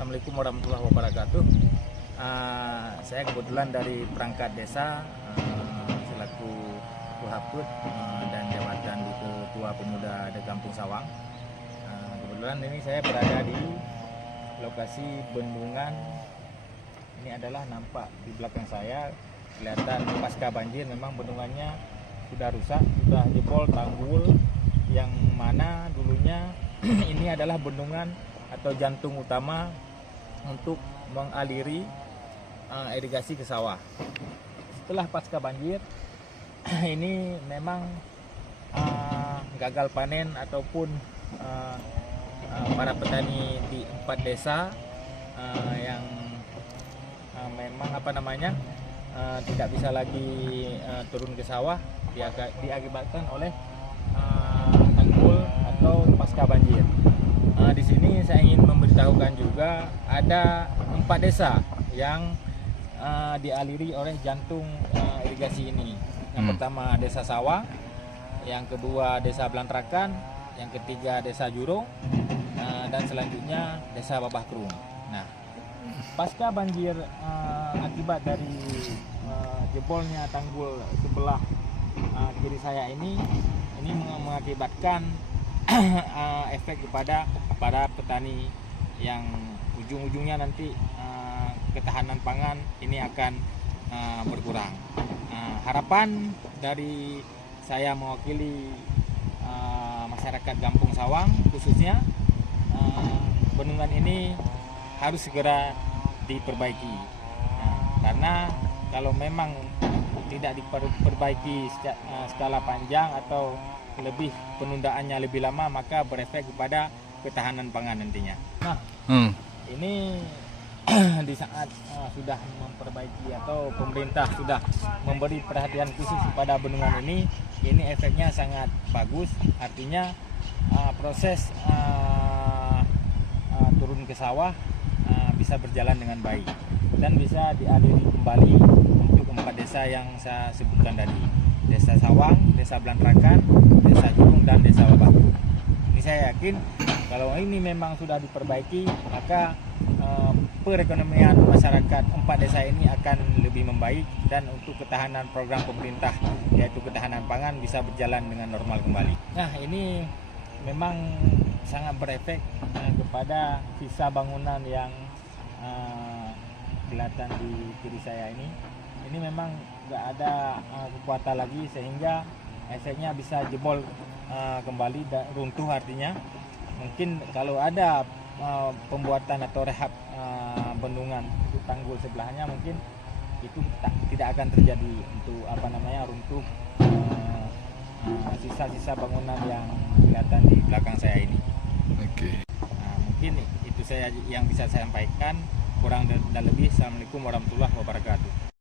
Assalamualaikum warahmatullahi wabarakatuh. Saya kebetulan dari perangkat desa selaku Kuhaput dan jabatan di Ketua Pemuda di Kampung Sawang. Kebetulan ini saya berada di lokasi bendungan. Ini adalah nampak di belakang saya kelihatan pasca banjir, memang bendungannya sudah rusak, sudah jebol tanggul yang mana dulunya ini adalah bendungan atau jantung utama untuk mengaliri irigasi ke sawah. Setelah pasca banjir ini memang gagal panen ataupun para petani di 4 desa yang memang tidak bisa lagi turun ke sawah diakibatkan oleh tanggul atau pasca banjir. Di sini saya ingin memberitahukan juga ada 4 desa yang dialiri oleh jantung irigasi ini. Yang pertama Desa Sawah, yang kedua Desa Belantrakan, yang ketiga Desa Jurong, dan selanjutnya Desa Babah Krung. Nah, pasca banjir akibat dari jebolnya tanggul sebelah kiri saya ini mengakibatkan efek kepada para petani yang ujung-ujungnya nanti ketahanan pangan ini akan berkurang. Harapan dari saya mewakili masyarakat Kampung Sawang khususnya, bendungan ini harus segera diperbaiki. Karena kalau memang tidak diperbaiki skala panjang atau lebih penundaannya lebih lama, maka berefek kepada ketahanan pangan nantinya. Nah, ini di saat sudah memperbaiki atau pemerintah sudah memberi perhatian khusus kepada bendungan ini efeknya sangat bagus. Artinya proses turun ke sawah bisa berjalan dengan baik dan bisa dialiri kembali untuk 4 desa yang saya sebutkan tadi. Desa Sawang, Desa Belantrakan, Desa Jurung, dan Desa Babah Krung. Ini saya yakin kalau ini memang sudah diperbaiki, maka perekonomian masyarakat 4 desa ini akan lebih membaik dan untuk ketahanan program pemerintah yaitu ketahanan pangan bisa berjalan dengan normal kembali. Nah, ini memang sangat berefek kepada sisa bangunan yang kelihatan di kiri saya ini. Ini memang nggak ada kekuatan lagi sehingga efeknya bisa jebol kembali dan runtuh. Artinya mungkin kalau ada pembuatan atau rehab bendungan itu tanggul sebelahnya, mungkin itu tidak akan terjadi untuk runtuh sisa-sisa bangunan yang kelihatan di belakang saya ini. Mungkin itu saya yang bisa saya sampaikan, kurang dan lebih. Assalamualaikum warahmatullahi wabarakatuh.